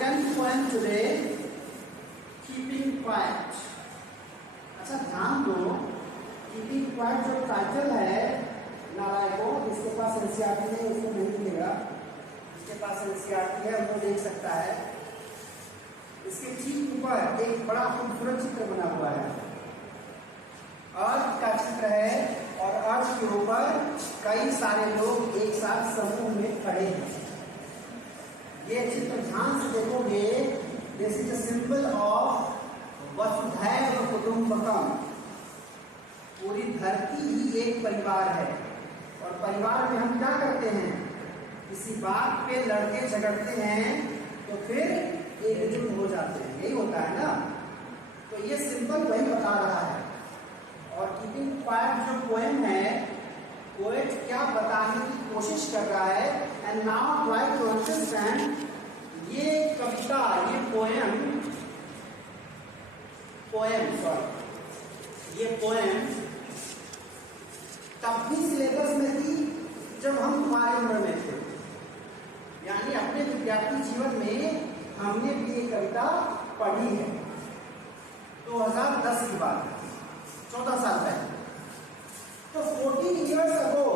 second poem today, Keeping Quiet. अच्छा ध्यान दो, Keeping Quiet जो टाइटल है नारायणों, जिसके पास एनसीईआरटी है उसको नहीं मिलेगा, जिसके पास एनसीईआरटी है वो देख सकता है। इसके ठीक ऊपर एक बड़ा खूबसूरत चित्र बना हुआ है, अर्थ का चित्र है और अर्थ के ऊपर कई सारे लोग एक साथ समूह में खड़े हैं। ये चित्र ध्यान से देखोगे, this is a symbol of वसुधैव कुटुंबकम। पूरी धरती ही एक परिवार है और परिवार में हम क्या करते हैं, किसी बात पे लड़ते झगड़ते हैं तो फिर एकजुट हो जाते हैं, यही होता है ना। तो ये सिंबल वही बता रहा है। और कीपिंग क्वाइट जो पोएम है, पोएट क्या बताने की कोशिश कर रहा है, and now try to understand. ये कविता, ये ये पोएम तब भी सिलेबस में थी जब हम तुम्हारे उम्र में थे, यानी अपने विद्यार्थी जीवन में हमने भी ये कविता पढ़ी है। 2010 की बात है, 14 साल पहले। तो 14 years ago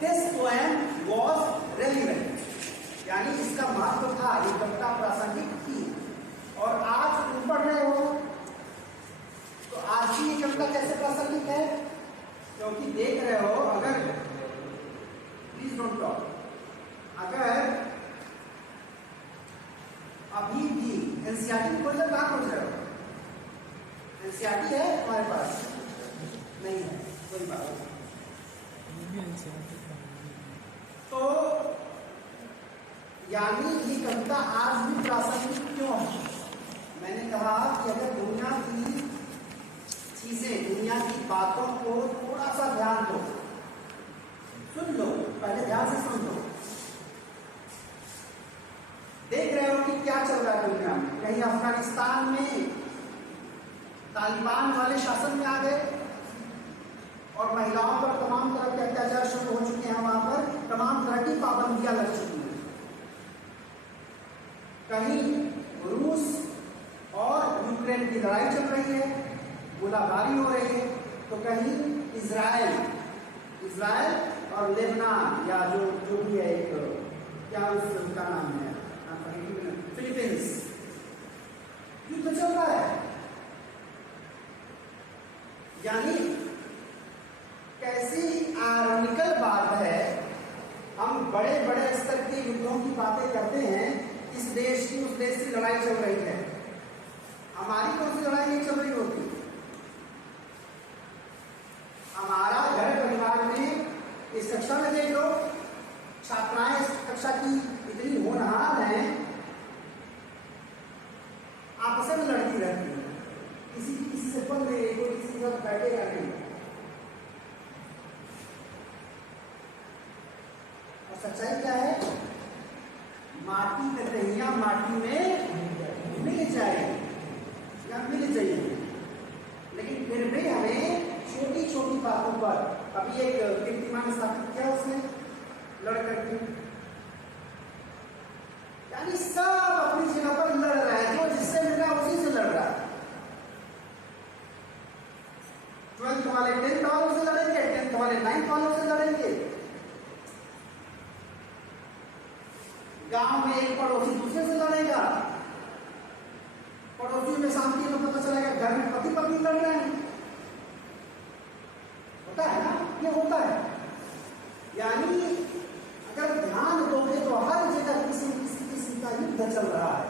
this poem was relevant, यानी इसका महत्व था, ये कविता प्रासंगिक थी। और आज तुम पढ़ रहे हो तो आज भी ये कविता कैसे प्रासंगिक है, क्योंकि देख रहे हो, अगर प्लीज डोंट टॉक, अगर अभी भी एनसीईआरटी खोल रहे, कहाँ खोल रहे हो? एनसीईआरटी है तुम्हारे पास? नहीं है, कोई बात नहीं। तो यानी ये कविता आज भी प्रासंगिक क्यों है? मैंने कहा कि अगर दुनिया की चीजें, दुनिया की बातों को थोड़ा सा ध्यान दो, सुन लो, पहले ध्यान से सुन लो। देख रहे हो कि क्या चल रहा है दुनिया में। कहीं अफगानिस्तान में तालिबान वाले शासन में आ गए और महिलाओं पर तमाम तरह के अत्याचार शुरू हो चुके हैं, वहां पर तमाम तरह की पाबंदियां लग चुकी हैं। कहीं रूस और यूक्रेन की लड़ाई चल रही है, गोलाबारी हो रही है, तो कहीं इजराइल और लेबनान, या जो भी है, एक क्या उसका नाम है, फिलीपींस, युद्ध चल रहा है। यानी कैसी आयरनिकल बात है, हम बड़े बड़े स्तर के युद्धों की बातें करते हैं, इस देश की उस देश से लड़ाई चल रही है, हमारी कौन सी लड़ाई नहीं चल रही होती? हमारा घर परिवार में इस कक्षा में देख लो, छात्राएं इस कक्षा की इतनी होनहार हैं, आपस में लड़ती रहती है, किसी से पढ़ रही है, कोई किसी के साथ बैठेगा नहीं। और सच्चाई क्या है? माटी में कहिया माटी में मिल जाएगी या मिल जाएगी, लेकिन फिर भी हमें छोटी छोटी बातों पर, अभी एक कीर्तिमान स्थापित किया उसने लड़कर के, यानी सब अपनी जगह पर लड़ रहा है, जो जिससे मिल रहा है उसी से लड़ रहा है। 12th वाले 10th वालों से लड़ेंगे, 10th वाले 9th वालों से लड़ेंगे। गांव में एक पड़ोसी दूसरे से लड़ेगा, पड़ोसी में शांति में पता चलेगा घर में पति पत्नी लड़ रहे हैं। होता है ना, ये होता है। यानी अगर ध्यान दोगे तो हर जगह किसी का युद्ध चल रहा है,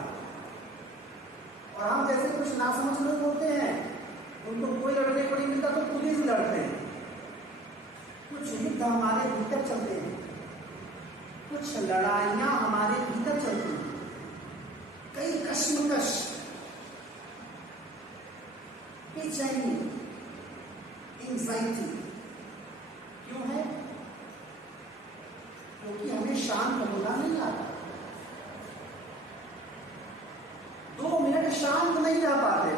और हम जैसे कुछ नासमझ लोग होते हैं, उनको कोई लड़ने को नहीं मिलता तो पुलिस लड़ते हैं। कुछ युद्ध हमारे भीतर चलते हैं, कुछ लड़ाइयां हमारे भीतर चलती हैं, कई कश्मकश, बेचैनी, एंजाइटी। क्यों है? क्योंकि हमें शांत होना नहीं आता। 2 मिनट शांत नहीं रह पाते।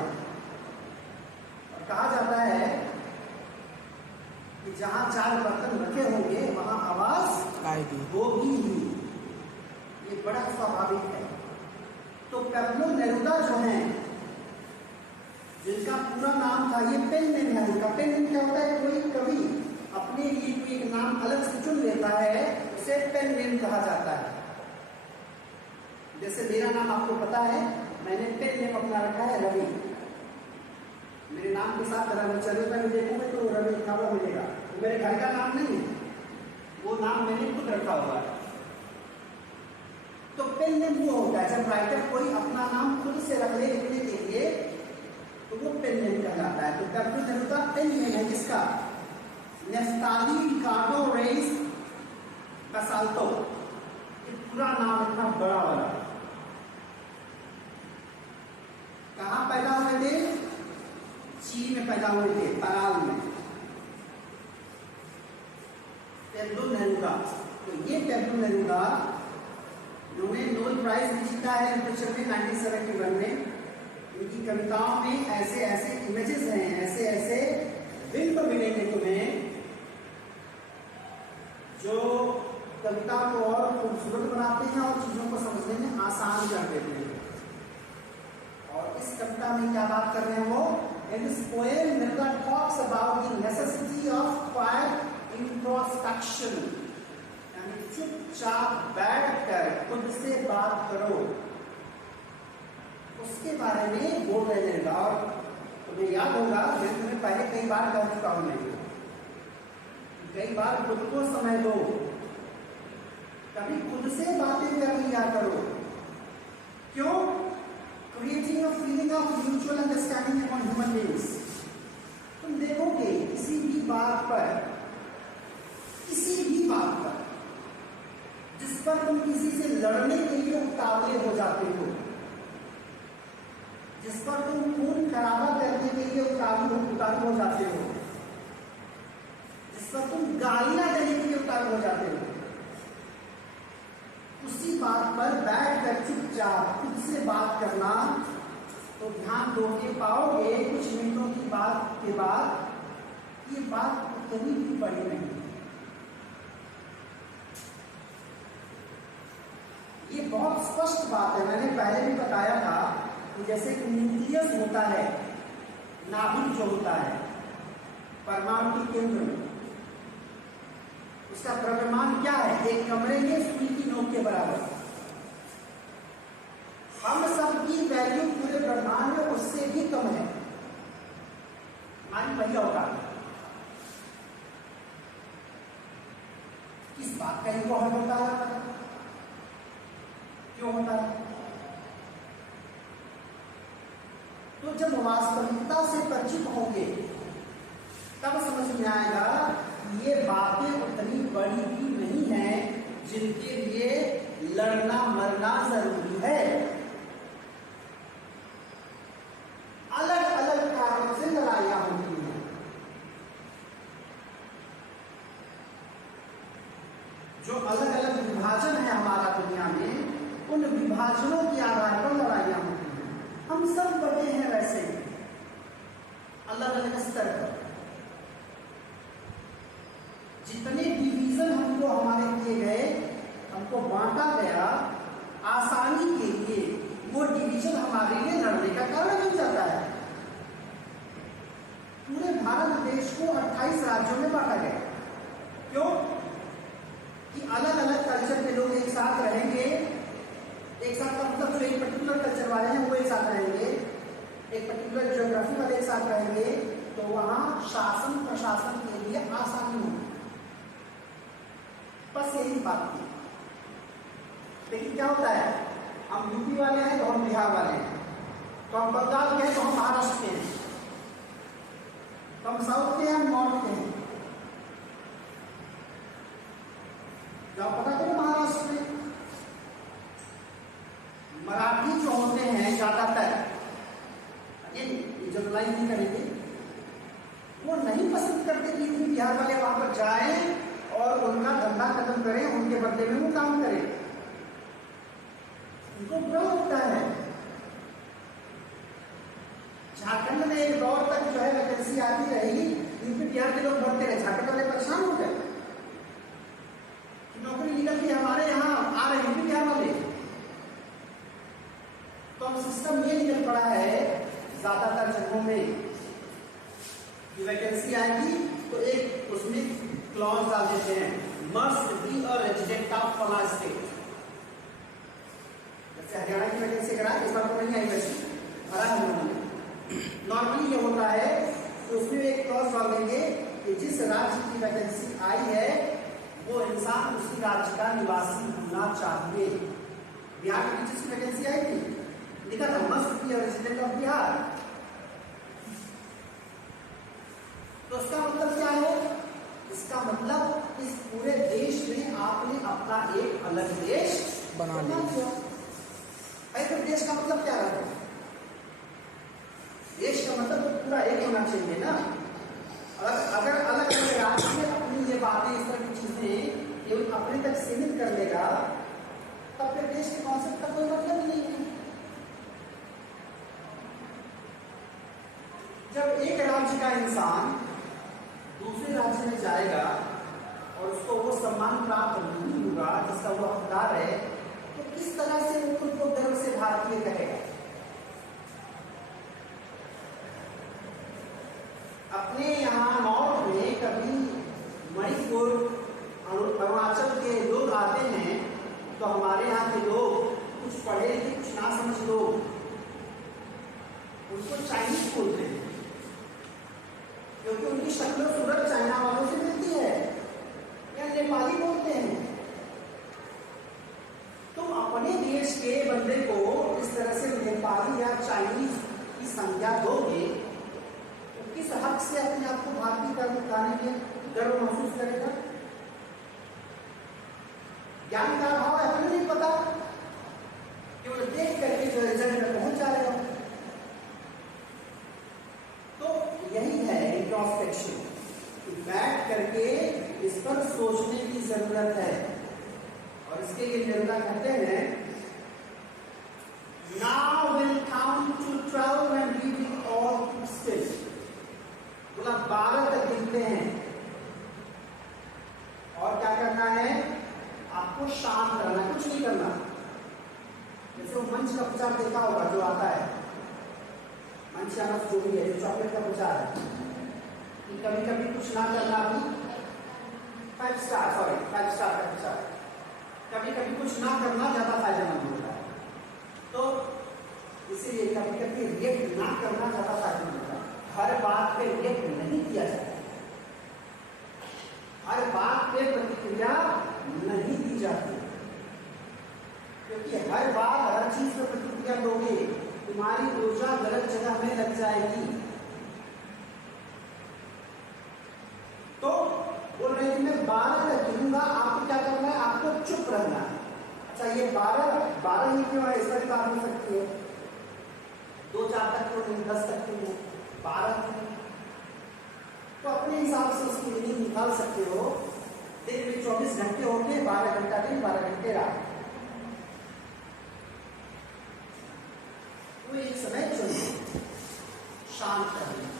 और कहा जाता है कि जहां 4 बर्तन रखे होंगे वहां आवाज आएगी, होगी ही। ये बड़ा स्वाभाविक है। तो पैब्लो नेरुदा जो है, जिनका पूरा नाम था, ये पेन नेम है उनका। पेन नेम क्या होता है? कोई कवि अपने लिए कोई एक नाम अलग से चुन लेता है, उसे पेन नेम कहा जाता है। जैसे मेरा नाम आपको पता है, मैंने पेन नेम अपना रखा है रवि। मेरे नाम के साथ रवि चलो मैं देखूंगा तो रवि लिखा हुआ मिलेगा। वो मेरे घर का नाम नहीं है, वो नाम मैंने खुद रखा हुआ है। तो पेन नेम वो होता है जब राइटर कोई अपना नाम खुद से रख ले लिखने के लिए, तो वो पेन नेम कहलाता है। तो पैब्लो नेरुदा पेन नेम है किसका? Neftali Ricardo Reyes Basoalto. ये पूरा नाम इतना बड़ा वाला। कहां पैदा हुए थे? चीन में पैदा हुए थे, पराल में। पैब्लो नेरुदा, तो ये पैब्लो नेरुदा उन्होंने नोबेल प्राइज जीता है लिटरेचर में 1971 में। इनकी कविताओं में ऐसे ऐसे इमेजेस हैं, ऐसे ऐसे बिंब मिलेंगे तुम्हें जो कविता को और खूबसूरत बनाते हैं और चीजों को समझने में आसान कर देते हैं। और इस कविता में क्या बात कर रहे हैं वो? In this poem Neruda talks about the necessity of quite introspection, यानी चुपचाप बैठकर खुद से बात करो, उसके बारे में बोल रहे हैं। और तुम्हें याद होगा, मैं तुम्हें पहले कई बार कह चुका हूं, मैं कई बार खुद को समय दो, कभी खुद से बातें कर लिया करो। क्यों? Creating a feeling of mutual understanding among human beings. तुम देखोगे किसी भी बात पर, किसी भी बात पर जिस पर तुम किसी से लड़ने के लिए उतावले हो जाते हो, जिस पर तुम खून खराबा करने के लिए उतारू हो जाते हो, जिस पर तुम गालियां देने के लिए उतारू हो जाते हो, उसी बात पर बैठकर चुपचाप खुद से बात करना, तो ध्यान दोगे पाओगे कुछ मिनटों की बात के बाद ये बात उतनी भी बड़ी नहीं। ये बहुत स्पष्ट बात है। मैंने पहले भी बताया था कि जैसे न्यूक्लियस होता है, नाभिक जो होता है परमाणु के केंद्र में, उसका द्रव्यमान क्या है? एक कमरे में सुई की नोक के बराबर। हम सबकी वैल्यू पूरे ब्रह्मांड में उससे भी कम है, हमारी वही औकात है। किस बात का इनको हल होता है? क्यों होता है? तो जब वास्तविकता से परिचित होंगे तब समझ में आएगा कि ये बातें उतनी बड़ी भी नहीं है जिनके लिए लड़ना मरना जरूरी है। अलग अलग कारणों से लड़ाइयां होती हैं। जो अलग अलग विभाजन है हमारा दुनिया में, उन विभाजनों के आधार पर लड़ाइयां होती हैं। हम सब बटे हैं वैसे अलग अलग स्तर पर। जितने डिवीजन हमको हमारे किए गए, हमको बांटा गया आसानी के लिए, वो डिवीजन हमारे लिए लड़ने का कारण बन जाता है। पूरे भारत देश को 28 राज्यों में बांटा गया। क्यों? कि अलग अलग कल्चर के लोग एक साथ रहेंगे, एक साथ का मतलब जो एक पर्टिकुलर कल्चर वाले हैं वो एक साथ रहेंगे, एक पर्टिकुलर ज्योग्राफी वाले एक साथ रहेंगे, तो वहां शासन प्रशासन के लिए आसानी होगी। बस यही बात थी। लेकिन क्या होता है, हम यूपी वाले हैं तो हम बिहार वाले हैं, तो हम बंगाल के हैं तो हम महाराष्ट्र के हैं, तो हम साउथ के हैं, हम नॉर्थ के हैं। क्या पता करो महाराष्ट्र में मराठी जो होते हैं ज्यादातर, जनरलाइज नहीं करेंगे, वो नहीं पसंद करते कि बिहार वाले वहां पर जाएं और उनका धंधा खत्म करें, उनके बदले में वो काम करें। उनको बुरा लगता है। झारखंड में एक दौर तक जो है वैकेंसी आती रही, यूपी बिहार के लोग बढ़ते रहे, झारखंड वाले परेशान हो गए, नौकरी निकल के हमारे यहाँ आ रहे यूपी बिहार वाले। जगहों में की वैकेंसी आएगी तो एक उसमें क्लॉज डाल देते हैं, must be a resident of फला स्टेट। जैसे हरियाणा की वैकेंसी अगर आए, इस बार तो नहीं आई वैसे, भरा है उन्होंने। नॉर्मली ये होता है तो उसमें एक क्लॉज डाल देंगे कि जिस राज्य की वैकेंसी आई है वो इंसान उसी राज्य का निवासी होना चाहिए। बिहार की टीचर्स की वैकेंसी आई थी, लिखा था must be a resident of Bihar. तो इसका मतलब क्या है? इसका मतलब इस पूरे देश में आपने अपना एक अलग देश बना लिया। तो देश का मतलब क्या है? देश का मतलब तो पूरा एक होना चाहिए ना। अगर अलग अलग राज्य में अपनी ये बातें, इस तरह की चीजें केवल अपने तक सीमित कर लेगा तब फिर देश के कॉन्सेप्ट का कोई मतलब नहीं है। जब एक राज्य का इंसान दूसरे राज्य में जाएगा और उसको वो सम्मान प्राप्त नहीं होगा जिसका वो हकदार है, तो किस तरह से वो खुद को गर्व से भारतीय कहेगा? अपने यहाँ नॉर्थ में कभी मणिपुर, अरुणाचल के लोग आते हैं तो हमारे यहाँ के लोग कुछ पढ़े लिखे कुछ ना समझ लोग उनको चाइनीज बोलते हैं, क्योंकि उनकी शक्ल सूरत चाइना वालों से मिलती है, या नेपाली बोलते हैं। तुम अपने देश के बंदे को इस तरह से नेपाली या चाइनीज की संज्ञा दोगे तो किस हक से अपने आप को भारतीय कर दिखाने में गर्व महसूस करेगा? ज्ञान का अभाव है, हमें नहीं पता, केवल देख करके जो रिजल्ट में पहुंच जाएगा। तो यही है इंट्रोस्पेक्शन, बैठ करके इस पर सोचने की जरूरत है। और इसके लिए निर्णय कहते हैं Now will count to 12 and we will all keep still। बोला 12 तक गिनते हैं और क्या करना है? आपको शांत रहना, कुछ नहीं करना। जैसे वो मंच का प्रचार देखा होगा जो आता है, मंच या जो भी है, जो चॉकलेट का प्रचार है, कि कभी कभी कुछ ना करना भी 5 स्टार का प्रचार, कभी कभी कुछ ना करना ज्यादा फायदेमंद होता है। तो इसीलिए कभी कभी रिएक्ट ना करना ज्यादा फायदेमंद होता है। हर बात पे रिएक्ट नहीं किया जाता, हर बात पे प्रतिक्रिया नहीं दी जाती, क्योंकि हर बात हर चीज पर प्रतिक्रिया दोगे तुम्हारी ऊर्जा गलत जगह में लग जाएगी। तो बोल रहे हैं मैं 12 तक गिनूंगा, आपको क्या करना है? आपको चुप रहना है। अच्छा ये 12 ही क्यों है? इस पर बात हो सकती है, 2-4 तक क्यों नहीं, 10 तक क्यों नहीं, 12 क्यों? तो अपने हिसाब से उसकी मीनिंग निकाल सकते हो। दिन में 24 घंटे होंगे, 12 घंटा दिन, 12 घंटे रात। तो एक समय चुनिए, शांत रहना।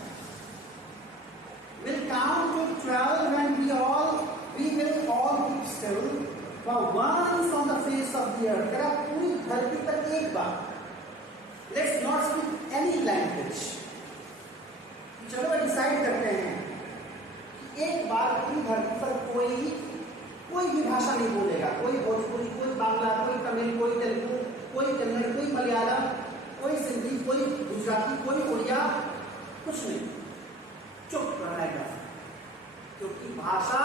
Will count to 12 and we will all keep still for once on the face of the earth। अगर आप पूरी धरती पर एक बार, let's not speak any language, चलो डिसाइड करते हैं कि एक बार पूरी धरती पर कोई भी भाषा नहीं बोलेगा, कोई भोजपुरी, कोई बांग्ला, कोई तमिल, कोई तेलुगु, कोई कन्नड़, कोई मलयालम, कोई सिंधी, कोई गुजराती, कोई उड़िया, कुछ नहीं, चुप रहेगा। क्योंकि भाषा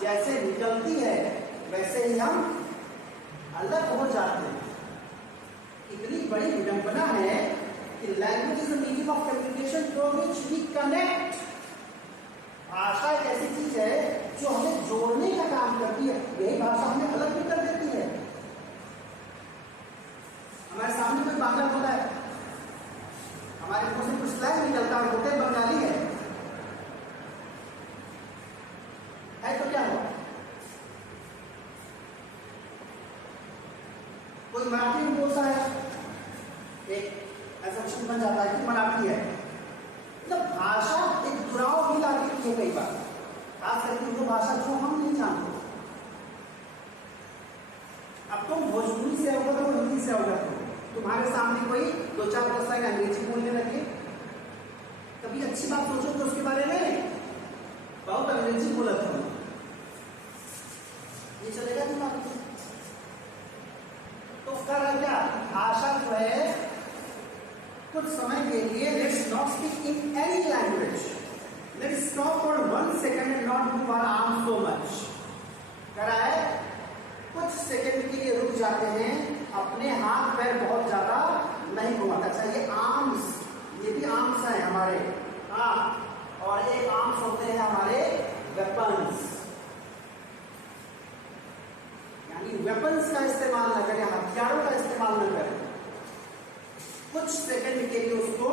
जैसे निकलती है वैसे ही हम अलग हो जाते हैं। इतनी बड़ी विडंबना है कि language is the medium of communication through which we connect. भाषा एक ऐसी चीज है जो हमें जोड़ने का काम करती है, यही भाषा हमें अलग भी कर देती है। हमारे सामने कोई बांग्ला बोला है, हमारे मुंह से कुछ स्लैंग निकलता है, होते बंगाली है तो क्या हुआ? कोई मराठी में बोलता है, एक एसम्पशन बन जाता है कि मराठी है। मतलब भाषा एक जुड़ाव भी लाती है कई बार, खास करके वो भाषा जो हम नहीं जानते। अब तुम भोजपुरी से अवगत हो, हिंदी से अवगत हो, तुम्हारे सामने कोई 2-4 लाइन अंग्रेजी बोलने लगे कभी अच्छी बात सोचोगे उसके बारे में, बहुत अंग्रेजी बोला था, ये चलेगा दिमाग में। तो कर रहा क्या, भाषा जो है कुछ समय के लिए let's not speak in any language, let's stop for 1 second and not move our arm so much. करा है कुछ सेकंड के लिए रुक जाते हैं, अपने हाथ पैर बहुत ज्यादा नहीं घुमाता। अच्छा ये आर्म्स, ये भी आर्म्स है हमारे, हाँ, और एक आर्म्स होते हैं हमारे वेपन्स, यानी वेपन्स का इस्तेमाल न करें, हथियारों का इस्तेमाल न करें, कुछ सेकंड के लिए उसको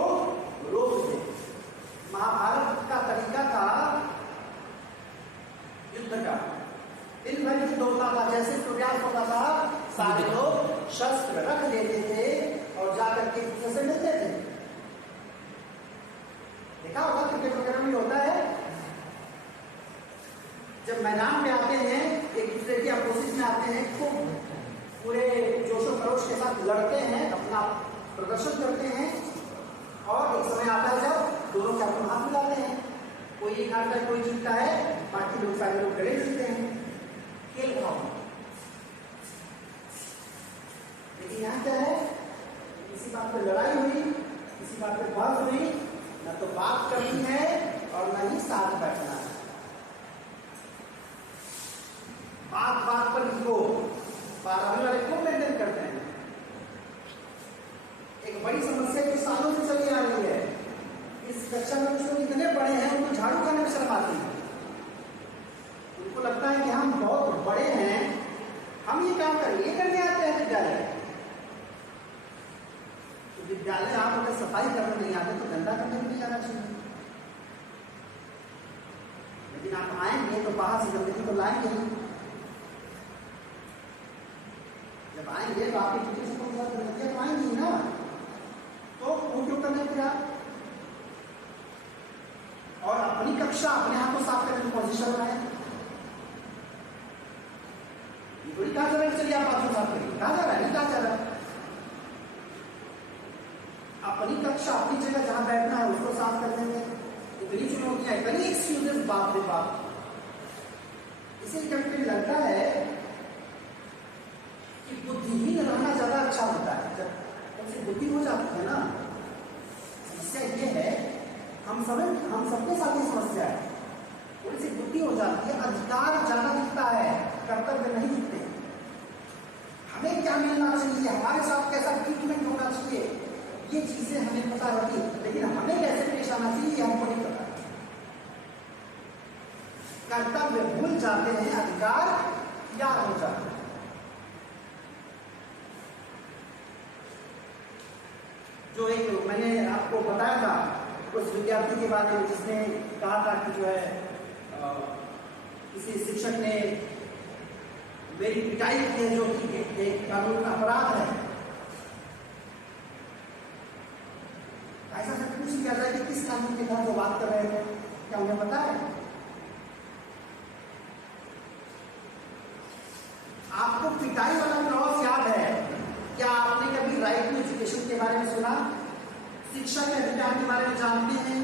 रोक दें। महाभारत का तरीका था युद्ध का, दिन भर युद्ध होता था, जैसे सूर्यास्त होता था सारे लोग शस्त्र रख देते थे और जाकर के एक दूसरे से मिलते थे। देखा होगा क्रिकेट वगैरह में होता है, जब मैदान में आते हैं एक दूसरे की अपोजिट में आते हैं, खूब पूरे जोशो खरोश के साथ लड़ते हैं, अपना प्रदर्शन करते हैं, और एक समय आता है जब दोनों के अपने हाथ मिलाते हैं, कोई एक हारता है कोई जीतता है, बाकी लोग सारे लोग गले मिलते हैं, खेल रहा हूं। लेकिन यहां क्या है, किसी बात पर लड़ाई हुई, किसी बात पर बहस हुई, न तो बात करनी है और न ही साथ बैठना है। बात बात पर ईगो, बारहवीं वाले खूब मेंटेन करते हैं। एक बड़ी समस्या जो सालों से चली आ रही है, इस कक्षा में कुछ लोग इतने बड़े हैं उनको झाड़ू खाने में शर्म आती है। उनको लगता है कि हम बहुत बड़े हैं, हम ये काम करें, ये करने आते हैं विद्यालय। तो विद्यालय आप अगर सफाई करने नहीं आते तो गंदा करने भी नहीं जाना चाहिए, लेकिन आप आएंगे तो बाहर से गंदगी तो लाएंगे ही। जब आएंगे तो आपकी टीचर से गंदगी तो आएंगी ना, तो वो क्यों करने फिर आप, और अपनी कक्षा अपने हाथों साफ करने की पोजीशन में है। थोड़ी कहा जा रहा है चलिए आप बाथरूम साफ करिए, कहा जा रहा है, नहीं कहा जा रहा है। अपनी कक्षा अपनी जगह जहां बैठना है उसको साफ कर देंगे। इतनी चुनौतियां, इतनी एक्सक्यूजेस, बाप रे बाप। इसे कभी लगता है कि बुद्धिहीन रहना ज्यादा अच्छा होता है। जब उनसे बुद्धि हो जाती है ना, समस्या ये है, हम सबके साथ ही समस्या है, थोड़ी सी बुद्धि हो जाती है, अधिकार ज्यादा दिखता है, कर्तव्य नहीं दिखते। हमें क्या मिलना चाहिए, हमारे साथ कैसा ट्रीटमेंट होना चाहिए, ये चीजें हमें पता होती है, लेकिन हमें कैसे पेश आना चाहिए हमको नहीं पता। कर्तव्य भूल जाते हैं, अधिकार याद हो जाते हैं। जो एक मैंने आपको बताया था उस विद्यार्थी के बारे में जिसने कहा था कि जो है किसी शिक्षक ने मेरी पिटाई की है, जो कि एक कानून का अपराध है। ऐसा सब कुछ कर रहा है कि किस कानून के तहत वो बात कर रहे थे, क्या उन्हें पता है? आपको पिटाई वाला क्लॉज याद है? क्या आपने कभी राइट टू एजुकेशन के बारे में सुना? शिक्षा के अधिकार के बारे में जानते हैं?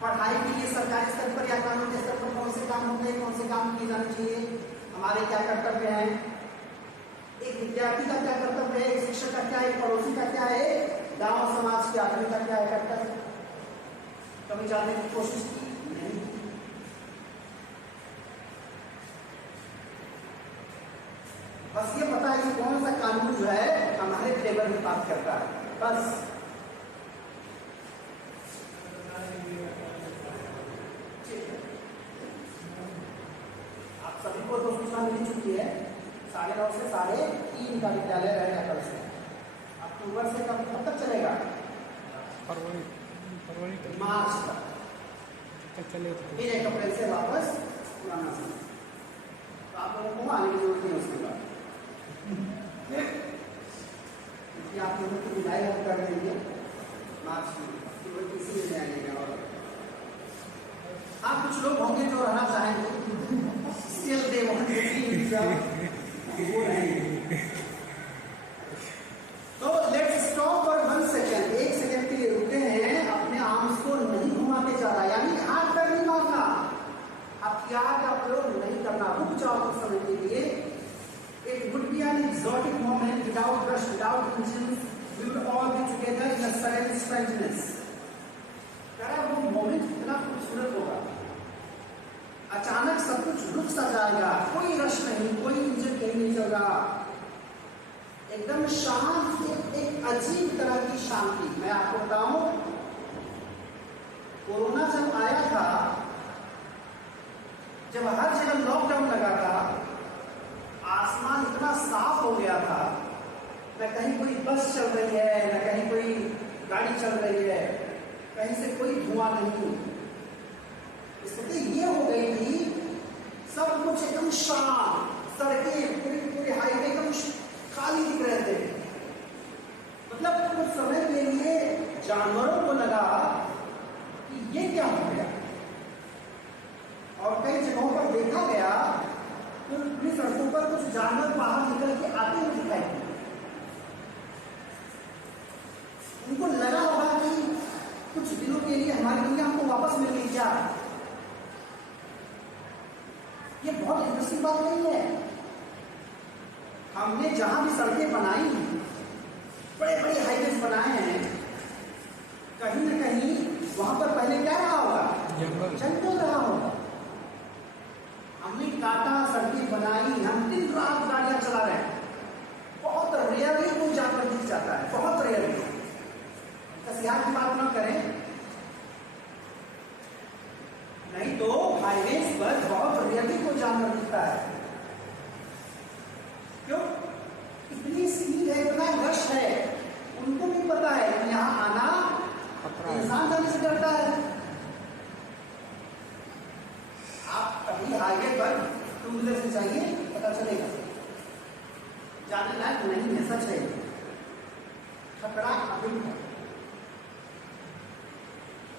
पढ़ाई के लिए सरकारी स्तर पर या कानून के स्तर पर कौन से काम होते हैं, कौन से काम किए जाने चाहिए, हमारे क्या कर्तव्य हैं? एक विद्यार्थी का क्या कर्तव्य है, एक शिक्षक का क्या है, एक पड़ोसी का क्या है, गांव समाज के आदमी का क्या है कर्तव्य? कभी जानने की कोशिश की? नहीं। बस ये पता है कि कौन सा कानून जो है हमारे फेवर में बात करता है, बस। आप सभी को तो सूचना मिल चुकी है, 9:30 से 3:30 का विद्यालय रहेगा कल से। अक्टूबर से कब तक चलेगा? फरवरी मार्च तक चलेगा। फिर 1 अप्रैल से वापस पुराना समय। तो आप लोगों को आने की जरूरत नहीं उसके बाद, क्योंकि आप लोगों की विदाई हम कर देंगे मार्च में, केवल किसी में जाएंगे। और हाँ, कुछ लोग होंगे जो रहना चाहेंगे, still they want to be, वो रहेंगे। तो let's stop for 1 second, 1 second strengthness, वो मोमेंट कितना खूबसूरत होगा। अचानक सब कुछ रुक सा जाएगा, कोई रश नहीं, कोई इंजन कहीं नहीं चल रहा, एकदम शांत, एक अजीब तरह की शांति। मैं आपको बताऊं, कोरोना जब आया था, जब हर जगह लॉकडाउन लगा था, आसमान इतना साफ हो गया था, न कहीं कोई बस चल रही है, न कहीं कोई गाड़ी चल रही है, कहीं से कोई धुआं नहीं। स्थिति ये हो गई थी, सब कुछ एकदम शांत, सड़कें पूरी हाईवे एकदम खाली दिख रहे थे। मतलब कुछ समय के लिए जानवरों को लगा कि ये क्या हो गया, और कई जगहों पर देखा गया तो पूरी सड़कों पर कुछ जानवर बाहर निकल के आते हुए दिखाई दिए। उनको लगा होगा कि कुछ दिनों के लिए हमारी दुनिया हमको वापस मिल गई क्या। ये बहुत इंटरेस्टिंग बात नहीं है। हमने जहां भी सड़कें बनाई, बड़े बड़े हाईवेज बनाए हैं, कहीं ना कहीं वहां पर पहले क्या रहा होगा, जंगल रहा होगा। हमने काटा, सड़कें बनाई, हम दिन रात गाड़ियां चला रहे हैं, बहुत रेयरली कोई जानवर दिख जाता है, बहुत रेयरली। की बात ना करें, नहीं तो हाईवेज पर बहुत रेयरली कोई जानवर दिखता है। क्यों? इतनी स्पीड है, इतना रश है, उनको भी पता है कि यहाँ आना इंसान जाने से डरता है। आप कभी हाईवे पर टू व्हीलर से जाइए, पता चलेगा, जाने लायक नहीं है, सच है, खतरा अभी है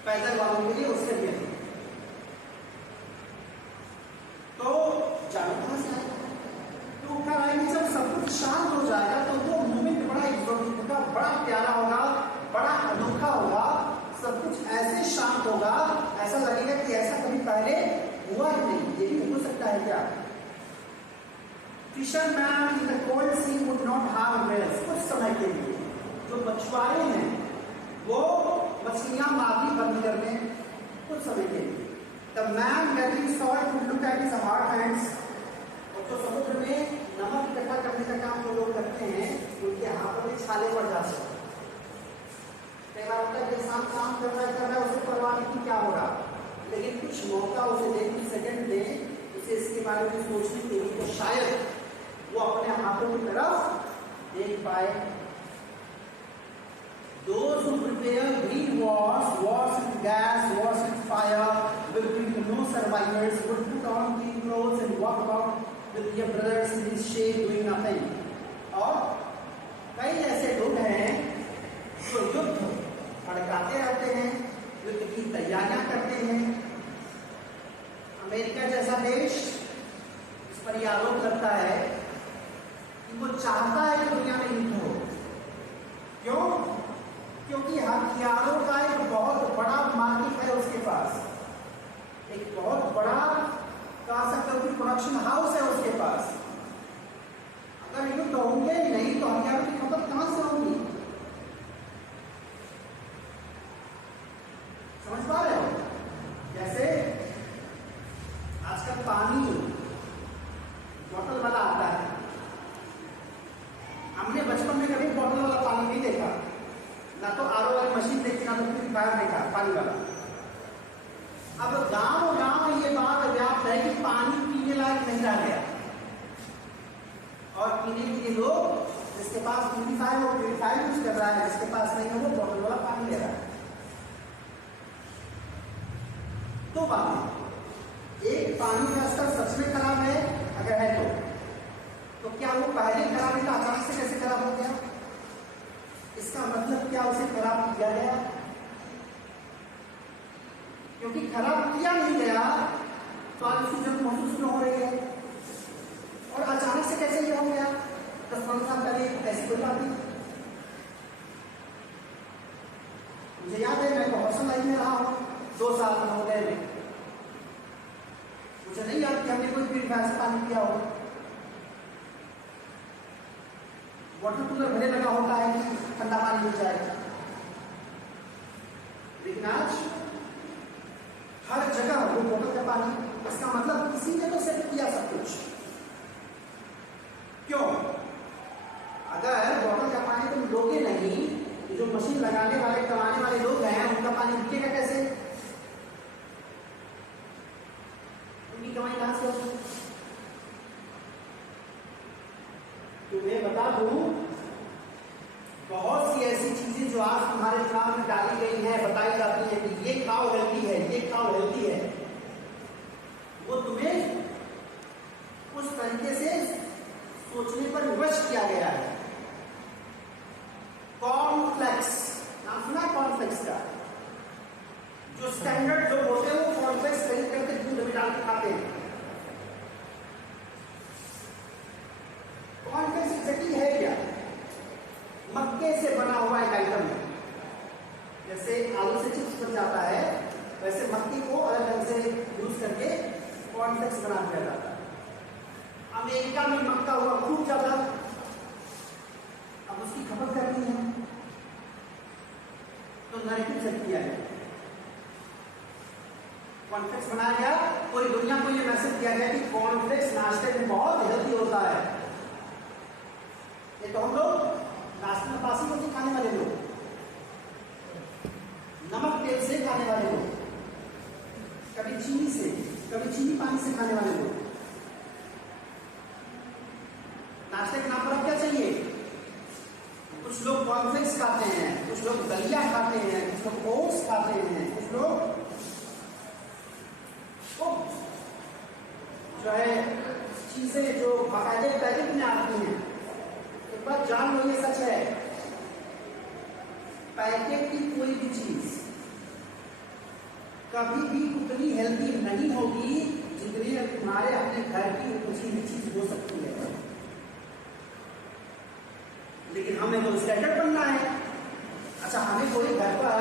पैदल वालों के लिए, उसके लिए। तो जानवर कहां से आएगा? तो ऊपर आएंगे, जब सब कुछ शांत हो जाएगा तो वो मोमेंट बड़ा एक्सोटिक होगा, बड़ा प्यारा होगा, बड़ा अनोखा होगा, सब कुछ ऐसे शांत होगा, ऐसा लगेगा कि ऐसा कभी पहले हुआ ही नहीं। ये भी हो सकता है क्या? Fisherman in the cold sea would not harm whales. कुछ समय के लिए जो मछुआरे हैं वो मछलियां मारती बंद कर दें कुछ समय के लिए। The man getting salt would look at his hard hands. और जो समुद्र में नमक इकट्ठा करने का काम जो लोग करते हैं, उनके हाथों में छाले पड़ जाते हैं। कई बार होता है कि इंसान काम कर रहा है, उसे परवाह नहीं क्या हो रहा, लेकिन कुछ मौका उसे दे, कुछ सेकंड दे, उसे इसके बारे में सोचने के लिए, तो शायद वो अपने हाथों की तरफ देख पाए। Those who prepare green wars, wars with gas, wars with fire, will bring no survivors, would put on clean clothes and walk about with their brothers in this shade doing nothing. और कई ऐसे लोग हैं जो युद्ध भड़काते रहते हैं, युद्ध की तैयारियां करते हैं। अमेरिका जैसा देश इस पर यह आरोप करता है कि वो चाहता है कि दुनिया में युद्ध हो। क्यों? क्योंकि हथियारों का एक बहुत बड़ा मार्केट है उसके पास, एक बहुत बड़ा कह सकते हो कि प्रोडक्शन हाउस है उसके पास। अगर युद्ध होंगे नहीं तो हथियारों की खपत कहां से होगी? समझ पा रहे हो? जैसे आजकल पानी बोतल वाला आता है, हमने बचपन में कभी बोतल वाला पानी नहीं देखा, ना तो आरओ वाली मशीन देखी, ना तो प्यूरिफायर देखा पानी वाला। अब गांव में ये बात व्याप्त है कि पानी पीने लायक नहीं रह गया, और पीने के लिए लोग जिसके पास प्यूरिफायर वो प्यूरिफायर यूज कर रहा है, जिसके पास नहीं है वो बोतल वाला पानी ले रहा है। दो बातें, एक पानी का स्तर सच में खराब है, अगर है तो क्या वो पहले खराब है, अचानक से कैसे खराब हो गया? इसका मतलब क्या उसे खराब किया गया? क्योंकि खराब किया नहीं गया तो आज उसकी जरूरत महसूस न हो रही है, और अचानक से कैसे ये हो गया? 10-15 साल पहले ऐसी कोई बात नहीं। मुझे याद है, मैं प्रोफेशनल लाइफ में रहा हूं, 2 साल हो गए, मुझे नहीं याद कि हमने कोई प्यूरिफायर से पानी पिया हो। वाटर कूलर भरे लगा होता है कि ठंडा पानी मिल जाएगा, लेकिन आज हर जगह वो बोतल का पानी, इसका मतलब किसी ने तो सेट किया सब कुछ। क्यों? अगर बोतल का पानी तुम लोगे नहीं, जो मशीन लगाने वाले कमाने वाले लोग हैं उनका पानी बिकेगा कैसे? उनकी कमाई कहां से होगी? तुम्हें बता दूं, बहुत सी ऐसी चीजें जो आज तुम्हारे दिमाग में डाली गई हैं, बताई जाती है कि ये खाओ हेल्दी है, ये खाओ हेल्दी है, वो तुम्हें उस तरीके से सोचने पर विवश किया गया है। कॉर्नफ्लेक्स नाम सुना है? कॉर्नफ्लेक्स का जो स्टैंडर्ड लोग होते हैं वो कॉर्नफ्लेक्स खरीद करके दूध में डाल के खाते हैं। कॉर्नफ्लेक्स एग्जैक्टली है क्या? मक्के से बना हुआ एक आइटम है। जैसे आलू से चिप्स बन जाता है, वैसे मक्की को अलग ढंग से यूज करके कॉर्नफ्लेक्स बना दिया जाता है। अमेरिका में मक्का हुआ खूब ज्यादा, अब उसकी खपत करनी है तो नैरेटिव सेट किया है, कॉर्नफ्लेक्स बनाया गया, पूरी दुनिया को ये मैसेज दिया गया कि कॉर्नफ्लेक्स नाश्ते में बहुत हेल्दी होता है। ये तो हम लोग नाश्ते में बासी रोटी खाने वाले लोग, नमक तेल से खाने वाले लोग, कभी चीनी से, कभी चीनी पानी से खाने वाले लोग, नाश्ते के नाम पर अब क्या चाहिए? कुछ लोग कॉर्नफ्लेक्स खाते हैं, कुछ लोग दलिया खाते हैं, कुछ लोग ओट्स खाते हैं, कुछ लोग जो है चीजें जो बाकायदे पैकेट में आती हैं। एक बात जान लो, ये सच है, पैकेट की कोई भी चीज कभी भी उतनी हेल्दी नहीं होगी जितनी तुम्हारे अपने घर की कुछ भी चीज हो सकती है। लेकिन हमें तो स्टैंडर्ड बनना है। अच्छा, हमें कोई घर पर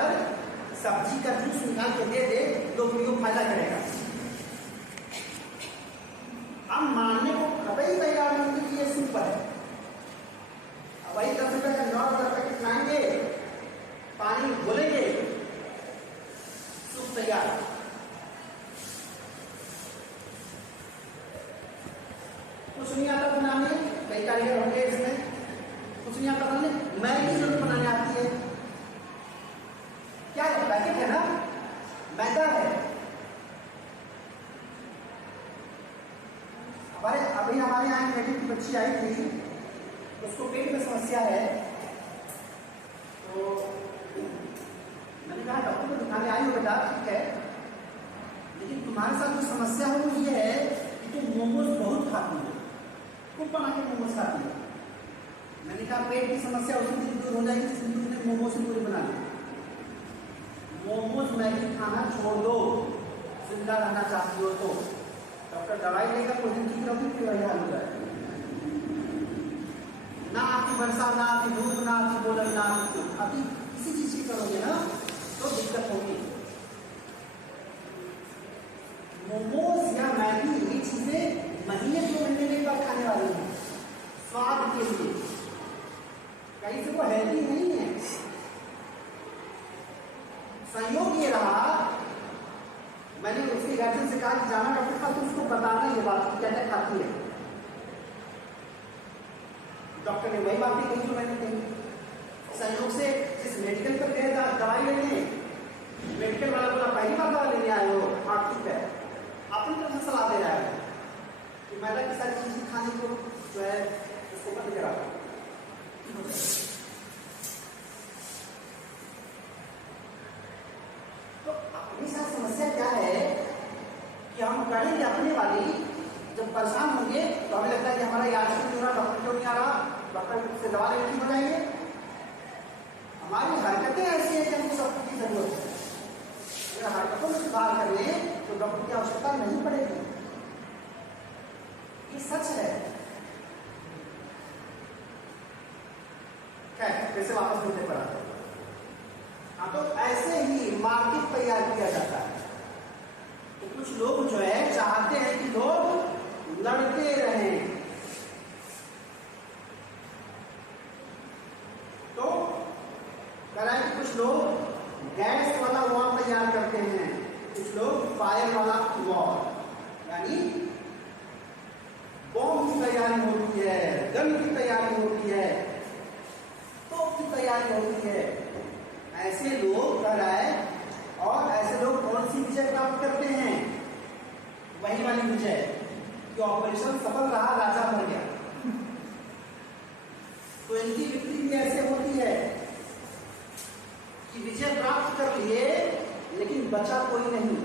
सब्जी का जूस निकाल के दे दे तो क्यों फायदा करेगा? हम मानने को कभी तैयार नहीं कि ये सूप है। वही 10 रुपए का 9 रुपए पैकेट लाएंगे, पानी घोलेंगे, सूप तैयार। कुछ नहीं आता बनाने, कई कारीगर होंगे इसमें, कुछ नहीं आता बनाने, मैगी जरूर बनाने आती है। क्या है? पैकेट है ना, मैदा है। अभी हमारे यहाँ एक की बच्ची आई थी, उसको पेट में समस्या है, तो मैंने कहा डॉक्टर को दिखाने आई हो बेटा, ठीक है, लेकिन तुम्हारे साथ जो समस्या है वो ये है कि तुम मोमोज बहुत खाती हो, खूब बना के मोमोज खाती हो। मैंने कहा पेट की समस्या उसी दिन दूर हो जाएगी जिस दिन तुमने मोमोज से पूरी बना ली। मोमोज मैगी खाना छोड़ दो, जिंदा रहना चाहती हो तो। डॉक्टर दवाई लेगा, कुछ दिन ठीक रहोगी, फिर वही हाल हो जाएगा। ना आपकी वर्षा, ना आपकी धूप, ना आपकी बोलन, ना आपकी किसी चीज की करोगे ना तो दिक्कत होगी। मोमोज या मैगी ये चीजें महीने 2 महीने में एक बार खाने वाली हैं, स्वाद के लिए, कहीं से वो हेल्दी नहीं है। संयोग ये रहा, मैंने उसके गार्जियन से कहा कि जाना डॉक्टर का, तो उसको बताना ये बात क्या क्या खाती है। डॉक्टर ने वही बात कही जो मैंने कही। संयोग से जिस मेडिकल पर गए दवाई लेने, मेडिकल वाला बोला पहली बार दवा लेने आए हो, हाँ ठीक है, अपनी तरफ से सलाह दे रहा है कि मैदा की सारी चीजें खाने को जो है उसको बंद करा। तो अपनी साथ समस्या क्या है कि हम करेंगे अपने वाली, जब परेशान होंगे तो हमें लगता है कि हमारा याद क्यों रहा, डॉक्टर क्यों नहीं आ रहा, डॉक्टर से दवा लेने हो जाएंगे। हमारी हरकतें ऐसी है कि हमको सब की जरूरत है। अगर हरकतों में सुधार कर लें तो डॉक्टर की आवश्यकता नहीं पड़ेगी। ये सच है। कैसे वापस मुद्दे पर आते हैं। हाँ, तो ऐसे ही मार्केट तैयार किया जाता है। तो कुछ लोग जो है चाहते हैं कि लोग लड़ते रहें, तो कह रहा है कि कुछ लोग गैस वाला वॉर विजय कि ऑपरेशन सफल रहा, राजा मर गया। तो इनकी विक्ट्री भी ऐसे होती है कि विजय प्राप्त कर लिए लेकिन बचा कोई नहीं।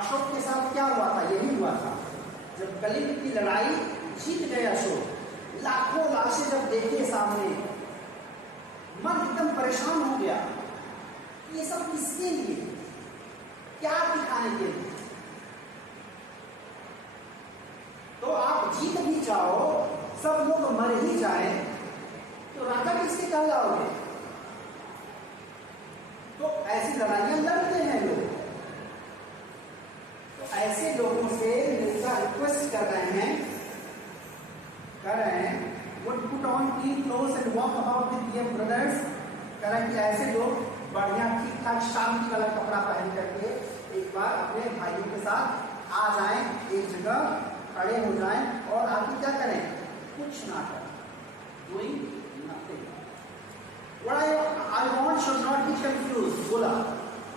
अशोक के साथ क्या हुआ था? यही हुआ था, जब कलिंग की लड़ाई जीत गए अशोक, लाखों लाशें जब देखे सामने, मन एकदम परेशान हो गया। ये सब किसके लिए, क्या दिखाने के लिए? तो आप जीत भी जाओ, सब लोग मर ही जाए, तो राजा किसके कहलाओगे? तो ऐसी लड़ाइयां लड़ते हैं लोग। तो ऐसे लोगों से मिर्जा रिक्वेस्ट कर रहे हैं would put on clean clothes and walk about with their brothers। कह रहे हैं कि ऐसे लोग बढ़िया ठीक ठाक शांति वाला कपड़ा पहन करके एक बार अपने भाइयों के साथ आ जाएं, एक जगह खड़े हो जाएं और आगे क्या करें? कुछ ना करें, doing nothing। What I want should not be confused। बोला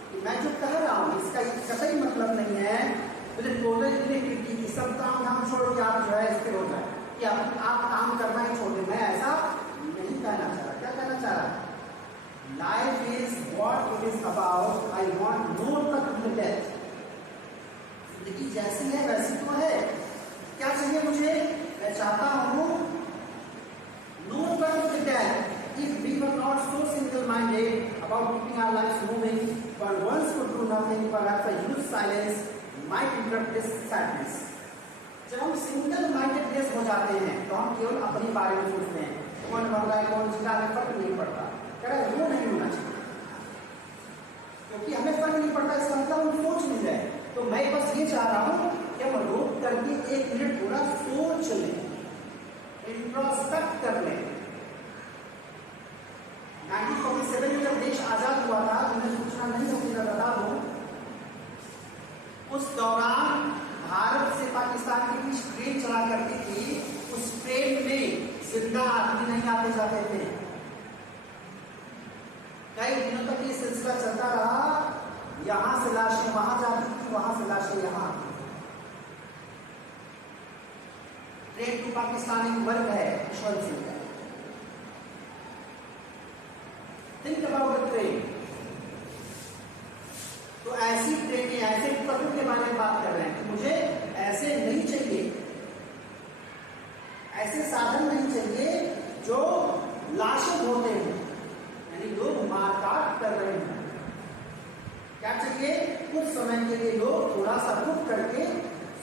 कि मैं जो कह रहा हूँ इसका कतई मतलब नहीं है मुझे टोटल इनएक्टिविटी की, सब काम धाम छोड़ के आप जो है स्थिर हो जाए कि आप काम करना ही छोड़ दें। मैं ऐसा नहीं कहना चाह रहा। क्या कहना चाह रहा? Life is what it is about, I want no truck death. जिंदगी जैसी है वैसी तो है, क्या चाहिए मुझे? मैं चाहता हूं no truck death. If we were not so single-minded about keeping our lives moving, but once could do nothing, perhaps a huge silence might interrupt this sadness। जब हम सिंगल माइंडेडनेस हो जाते हैं तो हम केवल अपने बारे में सोचते हैं, कौन बन रहा है कौन जीता है, फर्क नहीं पड़ता। कह रहा है वो नहीं होना चाहिए, क्योंकि हमें फर्क नहीं पड़ता, इसका मतलब हम सोच नहीं रहे। तो मैं बस ये चाह रहा हूं कि हम रोक करके 1 मिनट पूरा सोच लें, इंट्रोस्पेक्ट कर लें। 1947 में जब देश आजाद हुआ था, जिन्हें सूचना नहीं होती, मैं बता दूं, उस दौरान भारत से पाकिस्तान के बीच ट्रेन चला करती थी। उस ट्रेन में जिंदा आदमी नहीं आते जाते थे। कई दिनों तक ये सिलसिला चलता रहा, यहां से लाशें वहां जाती थी, वहां से लाशें यहां। ट्रेन टू पाकिस्तान एक वर्ग है ईश्वर सिंह का। Think about the train. तो ऐसी ट्रेनें, ऐसे पत्रों के बारे में बात कर रहे हैं कि मुझे ऐसे नहीं चाहिए, ऐसे साधन नहीं चाहिए जो लाशें ढोते हैं, यानी लोग मारकाट कर रहे हैं। क्या चाहिए? कुछ समय के लिए लोग थोड़ा सा रुक करके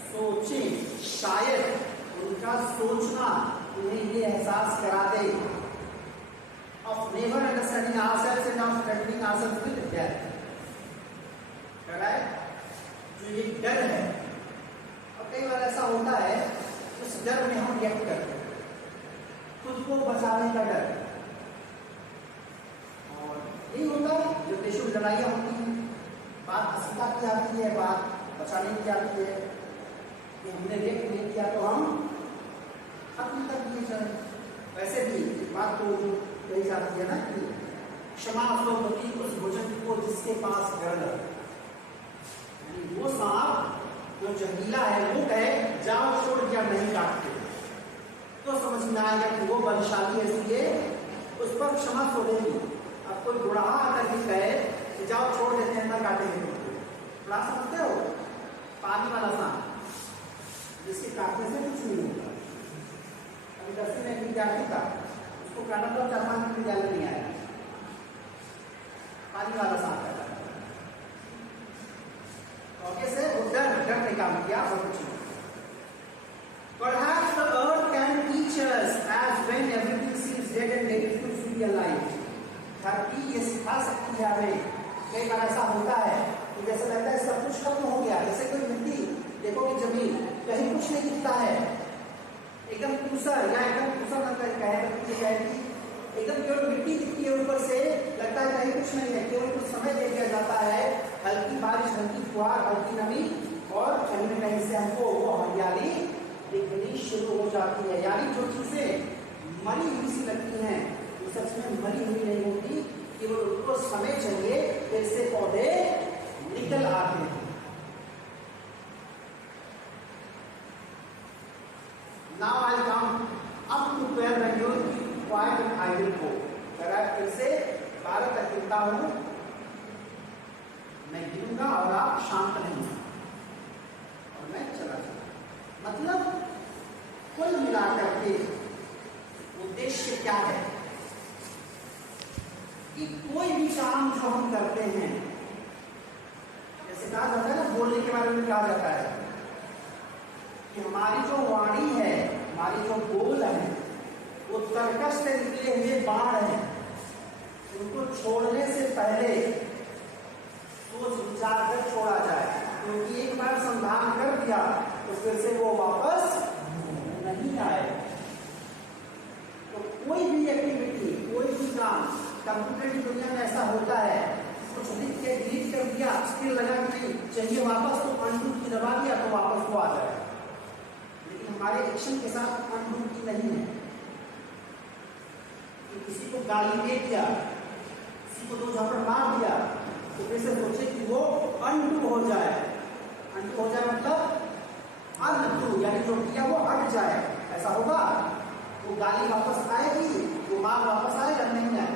सोचें, शायद उनका सोचना उन्हें ये एहसास करा दे of never understanding ourselves and not threatening ourselves with death। जो ये डर है, और कई बार ऐसा होता है उस डर में हम रिएक्ट करते हैं, खुद को बचाने का डर। और यही होता है जब देशों में लड़ाइयाँ होती हैं, बात असुविधा की आती है, बात बचाने की आती है कि हमने रिएक्ट नहीं किया तो हम खत्म कर दिए जाए। वैसे भी बात तो यही जाती है ना कि क्षमा होती उस भोजन को जिसके पास गर्द है। वो सांप जो जंगीला है वो कहे जाओ छोड़ दिया नहीं काटते, तो समझ में आएगा कि वो बलशाली है, इसलिए उस पर क्षमा छोड़ेगी। अब कोई बुढ़ा अगर भी कहे कि जाओ छोड़ देते हैं ना काटेंगे, बुढ़ा समझते हो? पानी वाला सांप जिसके काटने से कुछ नहीं होता। अभी 10वीं में एक विद्यार्थी था, उसको काटा तो 4-5 दिन विद्यालय नहीं आया, पानी वाला सांप है। से डर ने काम किया और कुछ नहीं। Perhaps the earth can teach us as when everything seems dead and beautiful to be alive। धरती ये सिखा सकती है हमें। कई बार ऐसा होता है कि जैसा लगता है सब कुछ खत्म हो गया, जैसे कोई मिट्टी देखो कि जमीन कहीं कुछ नहीं दिखता है, एकदम धूसर या एकदम धूसर न कहे एकदम केवल मिट्टी दिखती है ऊपर से, लगता है कहीं कुछ नहीं है, केवल कुछ समय दे दिया जाता है, हल्की बारिश, हल्की फुहार, हल्की नमी, और कहीं न कहीं से हमको वो हरियाली दिखनी शुरू हो जाती है। यानी जो चीजें मरी हुई सी लगती हैं वो सच में मरी हुई नहीं होती, केवल उनको समय चाहिए, फिर से पौधे निकल आते हैं। up to 12 when you quiet and idle go. अगर फिर से 12 तक गिनता हूं, मैं गिनूंगा और आप शांत रहेंगे और मैं चला जाऊंगा। मतलब कुल मिलाकर के उद्देश्य क्या है कि कोई भी काम जो हम करते हैं, जैसे कहा जाता है ना, बोलने के बारे में कहा जाता है कि हमारी जो वाणी है, हमारी जो बोल है, वो तर्कश से निकले हुए बाण है, उनको छोड़ने से पहले सोच विचार कर छोड़ा जाए, क्योंकि एक बार संधान कर दिया तो फिर से वो वापस नहीं आए। तो कोई भी एक्टिविटी, कोई भी काम कंप्यूटर की दुनिया में ऐसा होता है, कुछ लिख के डिलीट कर दिया, फिर लगा कि नहीं चाहिए वापस, तो अनडू की दबा दिया तो वापस वो आ जाए। लेकिन हमारे एक्शन के साथ अनडू की नहीं है कि किसी को गाली दे दिया, किसी को 2 झापड़ मार दिया तो फिर से सोचे कि वो अनडू हो जाए। अनडू हो जाए मतलब अनडू, यानी जो किया वो हट जाए। ऐसा होगा? वो गाली वापस आएगी, वो मार वापस आएगा? नहीं आए।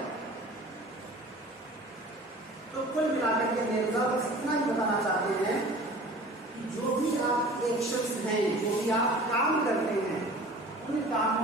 तो कुल मिलाकर के निर्भर बस इतना ही बताना चाहते हैं कि जो भी आप एक्शंस हैं, जो भी आप काम करते